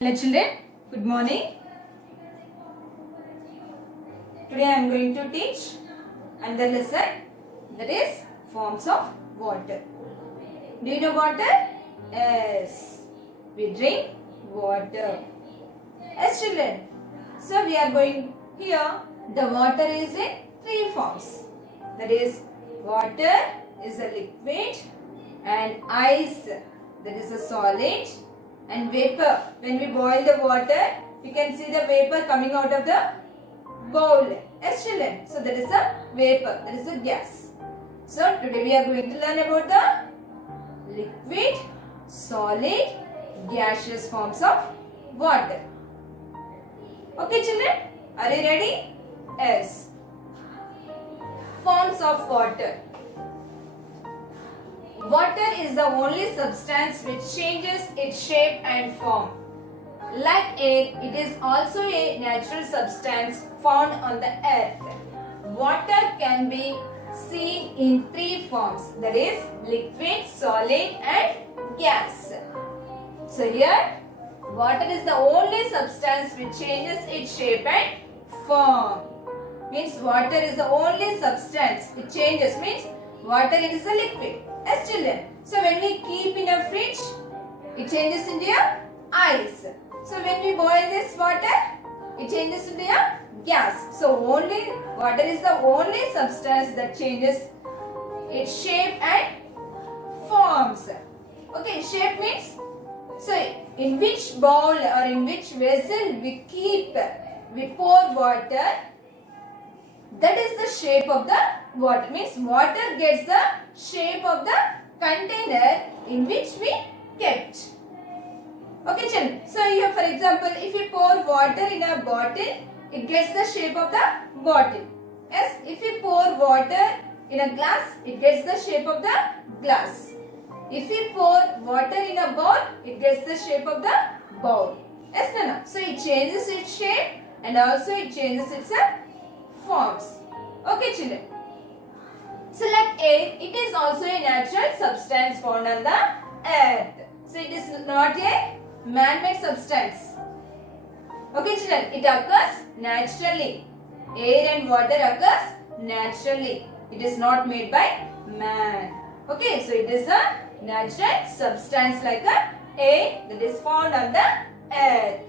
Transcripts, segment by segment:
Hello children, good morning. Today I am going to teach another lesson, that is forms of water. Do you know water? Yes, we drink water. Yes children, so we are going here, the water is in three forms. That is water is a liquid and ice, that is a solid, and vapor. When we boil the water, we can see the vapor coming out of the bowl. Yes children, so that is a vapor, that is a gas. So today we are going to learn about the liquid, solid, gaseous forms of water. Okay children, are you ready? Yes. Forms of water. Water is the only substance which changes its shape and form. Like air, it is also a natural substance found on the earth. Water can be seen in three forms, that is liquid, solid and gas. So here, water is the only substance which changes its shape and form. Means water is the only substance it changes, means water is a liquid. Yes children, so when we keep in a fridge, it changes into a ice. So when we boil this water, it changes into a gas. So only water is the only substance that changes its shape and forms. Okay, shape means, so in which bowl or in which vessel we pour water, that is the shape of the water. Means water gets the shape of the container in which we kept. Okay children, so here for example, if you pour water in a bottle, it gets the shape of the bottle. Yes, if you pour water in a glass, it gets the shape of the glass. If you pour water in a bowl, it gets the shape of the bowl. Yes, no. So it changes its shape and also it changes its forms. Okay children. So like air, it is also a natural substance found on the earth. So it is not a man-made substance. Okay children, it occurs naturally. Air and water occurs naturally. It is not made by man. Okay, so it is a natural substance like a air that is found on the earth.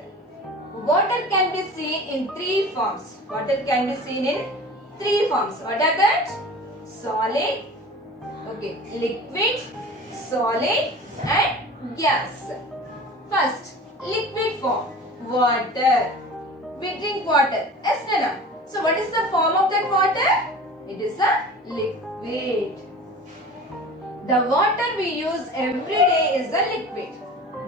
Water can be seen in three forms. Water can be seen in three forms. What are that? Solid, okay, liquid, solid and gas. First, liquid form, water. We drink water. Yes, Nana. So what is the form of that water? It is a liquid. The water we use every day is a liquid.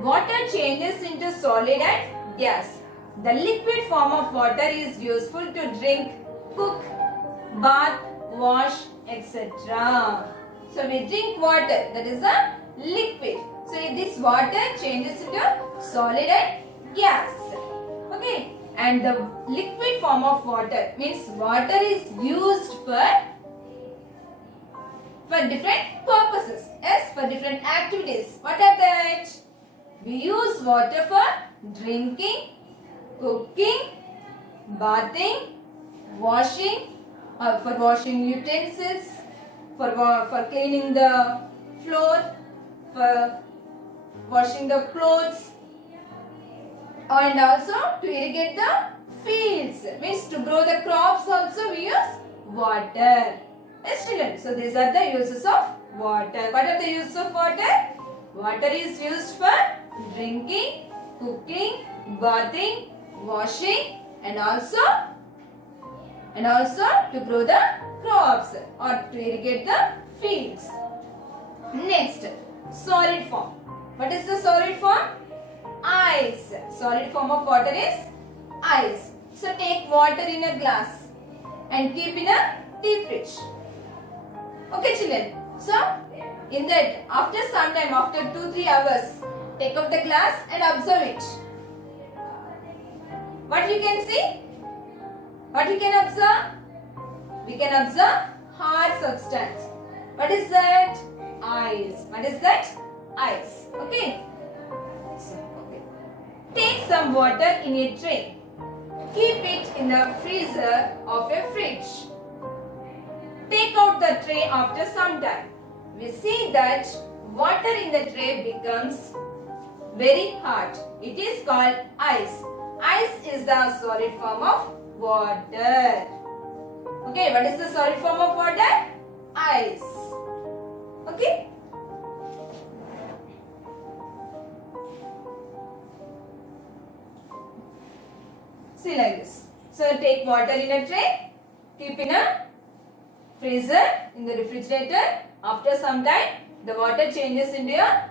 Water changes into solid and gas. The liquid form of water is useful to drink, cook, bath, wash, etc. So we drink water, that is a liquid. So this water changes into solid and gas. Okay, and the liquid form of water means water is used for different purposes. Yes, for different activities. What are that? We use water for drinking, cooking, bathing, washing, for washing utensils, for cleaning the floor, for washing the clothes, and also to irrigate the fields. Means to grow the crops also we use water. Yes children, so these are the uses of water. What are the uses of water? Water is used for drinking, cooking, bathing, washing and also to grow the crops or to irrigate the fields. Next, solid form. What is the solid form? Ice. Solid form of water is ice. So take water in a glass and keep in a deep fridge. Okay children. So in that, after some time, after 2-3 hours, take out the glass and observe it. What you can see? What you can observe? We can observe hard substance. What is that? Ice. What is that? Ice. Okay. So, okay. Take some water in a tray. Keep it in the freezer of a fridge. Take out the tray after some time. We see that water in the tray becomes very hard. It is called ice. Ice is the solid form of water. Okay, what is the solid form of water? Ice. Okay. See like this. So take water in a tray, keep in a freezer, in the refrigerator. After some time, the water changes into a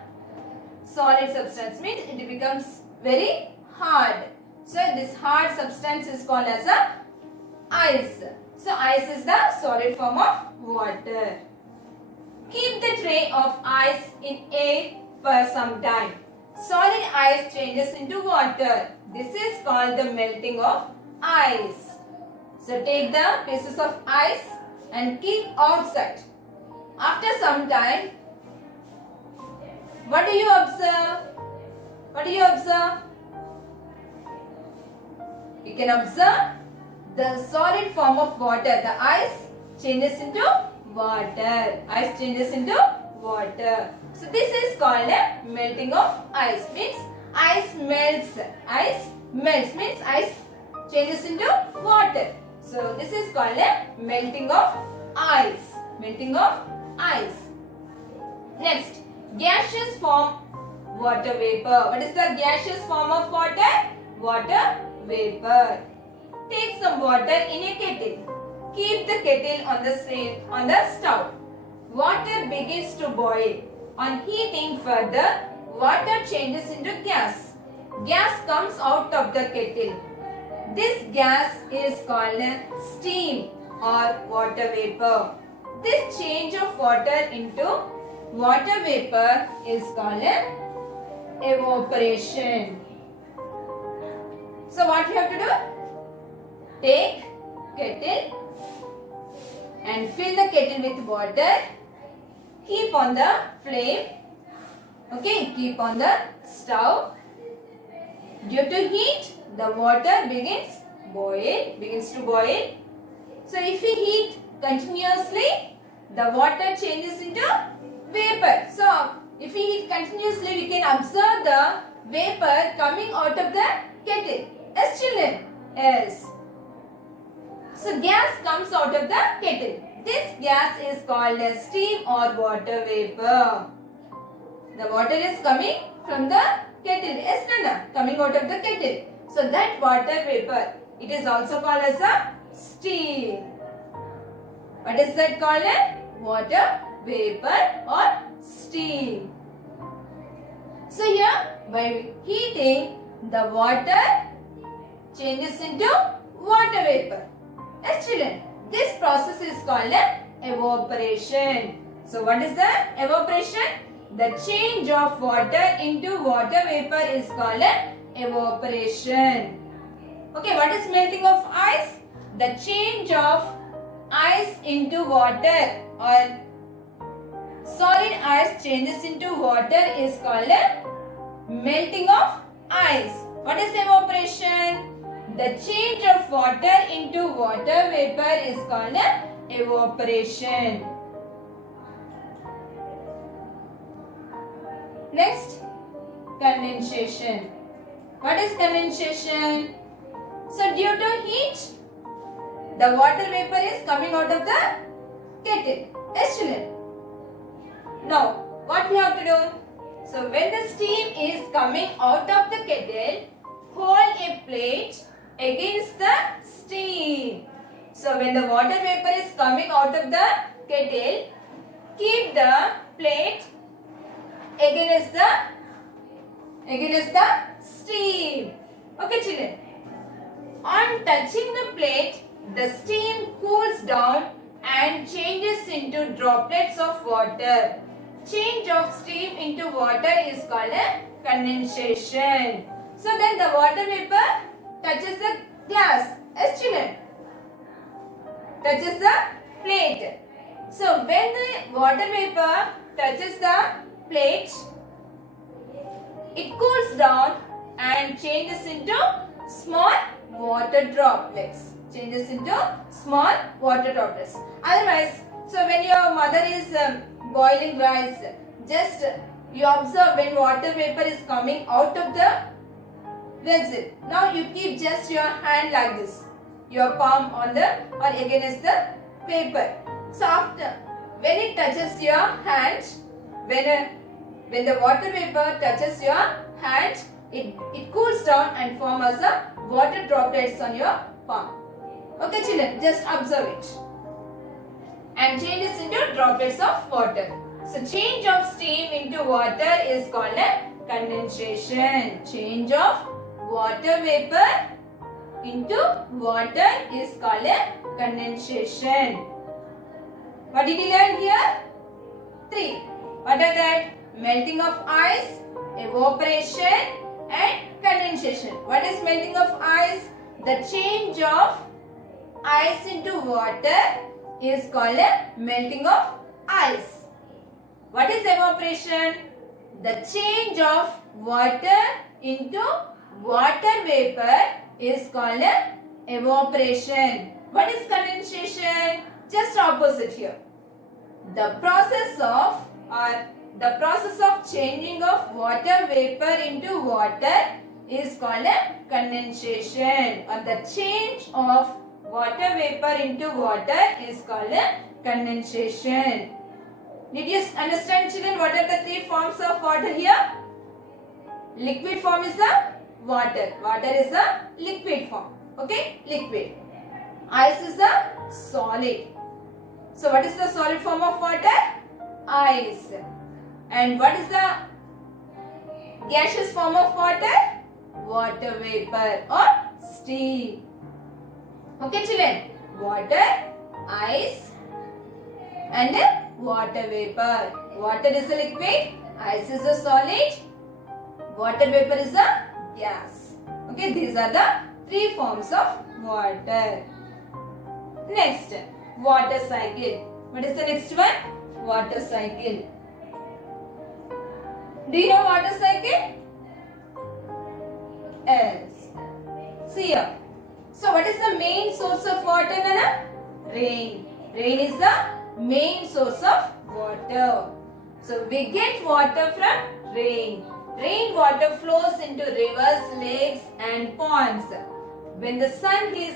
solid substance, means it becomes very hard. So this hard substance is called as a ice. So ice is the solid form of water. Keep the tray of ice in air for some time. Solid ice changes into water. This is called the melting of ice. So take the pieces of ice and keep outside. After some time, what do you observe? What do you observe? You can observe the solid form of water. The ice changes into water. Ice changes into water. So this is called a melting of ice. Means ice melts. Ice melts means ice changes into water. So this is called a melting of ice. Melting of ice. Next, gaseous form water vapor. What is the gaseous form of water? Water vapor. Take some water in a kettle. Keep the kettle on the stove. Water begins to boil. On heating further, water changes into gas. Gas comes out of the kettle. This gas is called steam or water vapor. This change of water into water vapor is called evaporation. So what we have to do? Take kettle and fill the kettle with water. Keep on the flame. Okay, keep on the stove. Due to heat, the water begins to boil. So if we heat continuously, the water changes into vapor. So if we heat continuously, we can observe the vapor coming out of the kettle. Yes, children? Yes. So gas comes out of the kettle. This gas is called as steam or water vapor. The water is coming from the kettle. Yes, Nana? Coming out of the kettle. So that water vapor, it is also called as a steam. What is that called? Water vapor or steam. So here, by heating, the water changes into water vapor. Yes, children? This process is called evaporation. So what is the evaporation? The change of water into water vapor is called evaporation. Okay, what is melting of ice? The change of ice into water or solid ice changes into water is called melting of ice. What is evaporation? The change of water into water vapor is called evaporation. Next, condensation. What is condensation? So due to heat, the water vapor is coming out of the kettle. Yes, children? Now, what we have to do? So when the steam is coming out of the kettle, hold a plate against the steam. So when the water vapor is coming out of the kettle, keep the plate against the steam. Okay, children. On touching the plate, the steam cools down and changes into droplets of water. Change of steam into water is called condensation. So then the water vapor touches the glass. Yes, children? Touches the plate. So when the water vapor touches the plate, it cools down and changes into small water droplets. Changes into small water droplets. Otherwise, so when your mother is boiling rice, just you observe when water vapor is coming out of the vessel. Now you keep just your hand like this, your palm on the or against the paper. So after when it touches your hand, when the water vapor touches your hand, it cools down and forms as a water droplets on your palm. Okay children, just observe it. And changes into droplets of water. So change of steam into water is called a condensation. Change of water vapor into water is called a condensation. What did you learn here? 3. What are that? Melting of ice, evaporation and condensation. What is melting of ice? The change of ice into water is called a melting of ice. What is evaporation? The change of water into water vapor is called a evaporation. What is condensation? Just opposite here. The process of changing of water vapor into water is called a condensation, or the change of water vapor into water is called a condensation. Did you understand children what are the 3 forms of water here? Liquid form is the water. Water is a liquid form. Okay, liquid. Ice is a solid. So what is the solid form of water? Ice. And what is the gaseous form of water? Water vapor or steam. Okay children, water, ice and water vapor. Water is a liquid, ice is a solid, water vapor is a gas. Okay, these are the 3 forms of water. Next, water cycle. What is the next one? Water cycle. Do you know water cycle? Yes. See here. So what is the main source of water, Nana? Rain. Rain is the main source of water. So we get water from rain. Rain water flows into rivers, lakes and ponds. When the sun is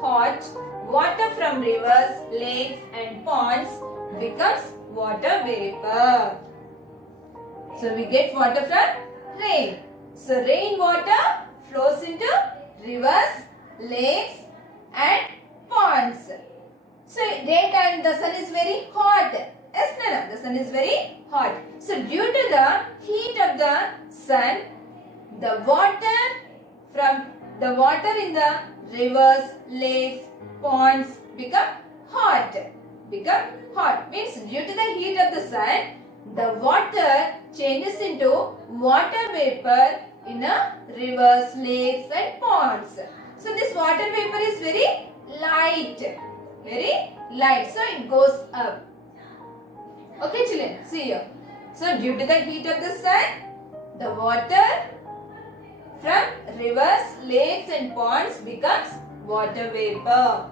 hot, water from rivers, lakes and ponds becomes water vapor. So we get water from rain. So rain water flows into rivers, lakes and ponds. So daytime the sun is very hot. Yes, Nana, the sun is very hot. So due to the heat of the sun, the water in the rivers, lakes, ponds become hot. Become hot means due to the heat of the sun, the water changes into water vapor in a rivers, lakes and ponds. So this water vapor is very light. Very light. So it goes up. Okay children, see here. So due to the heat of the sun, the water from rivers, lakes and ponds becomes water vapor.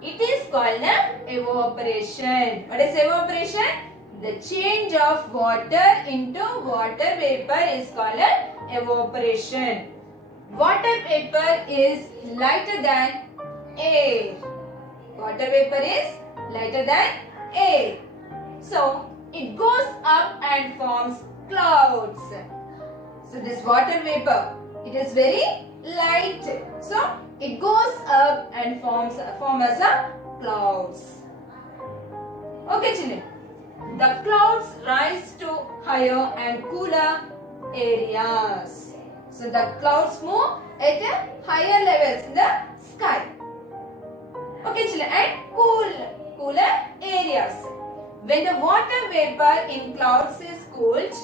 It is called evaporation. What is evaporation? The change of water into water vapor is called evaporation. Water vapor is lighter than air. Water vapor is lighter than air. So it goes up and forms clouds. So this water vapor, it is very light. So it goes up and forms as a clouds. Okay children. The clouds rise to higher and cooler areas. So the clouds move at higher levels in the sky. Okay children, and cooler areas. When the water vapor in clouds is cooled,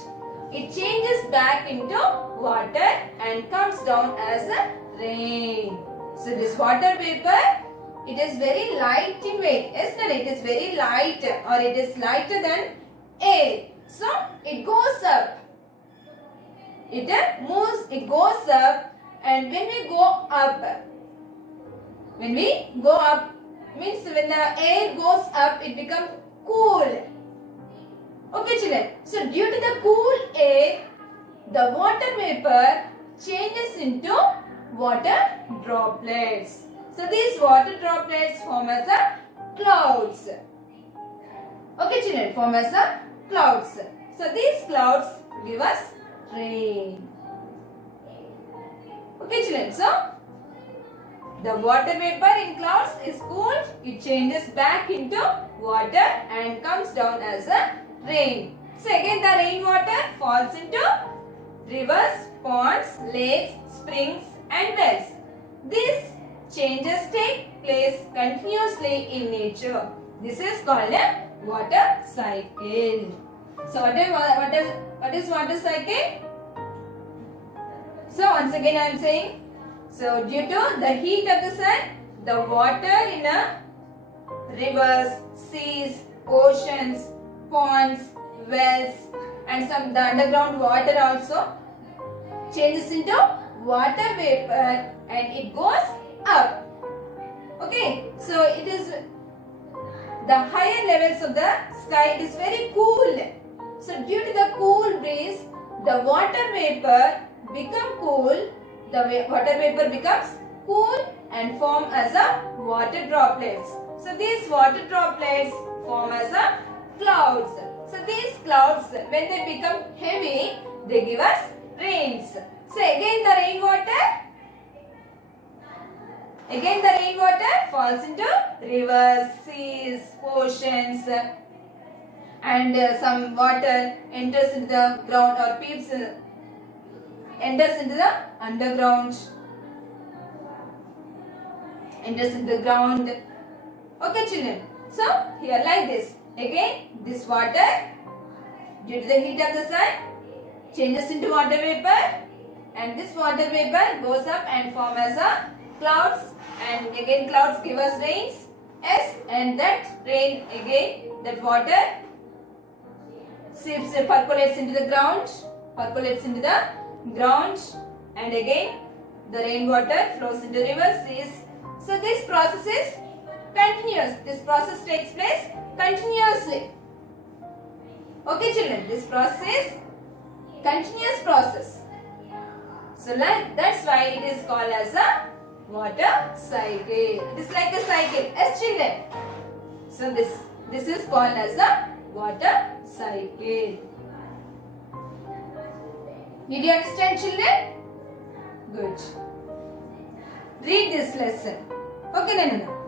it changes back into water and comes down as rain. So this water vapor, it is very light in weight. Yes, no, it is very light or it is lighter than air. So it goes up. it moves, it goes up, and when we go up means when the air goes up, it becomes cool. Okay children, so due to the cool air, the water vapor changes into water droplets. So these water droplets form as a clouds. Okay children, form as a clouds. So these clouds give us rain. Okay children, so the water vapor in clouds is cooled, it changes back into water and comes down as a rain. So again the rainwater falls into rivers, ponds, lakes, springs and wells. These changes take place continuously in nature. This is called a water cycle. So what is water cycle? So once again I am saying, so due to the heat of the sun, the water in rivers, seas, oceans, ponds, wells and the underground water also changes into water vapor and it goes up. Okay, so it is the higher levels of the sky, it is very cool. So due to the cool breeze, the water vapor become cool. The water vapor becomes cool and form as a water droplets. So these water droplets form as a clouds. So these clouds, when they become heavy, they give us rains. So again the rainwater falls into rivers, seas, oceans, and some water enters into the ground or enters into the underground, enters into the ground. Okay children, so here like this, again this water due to the heat of the sun changes into water vapor and this water vapor goes up and form as a clouds and again clouds give us rains. Yes, and that rain again, that water percolates into the ground, and again the rainwater flows into rivers, seas. So this process is continuous. This process takes place continuously. Okay children, this process is continuous process. So that's why it is called as a water cycle. It is like a cycle. Yes children. So this is called as a water cycle. Did you understand children? Good. Read this lesson. Okay, no.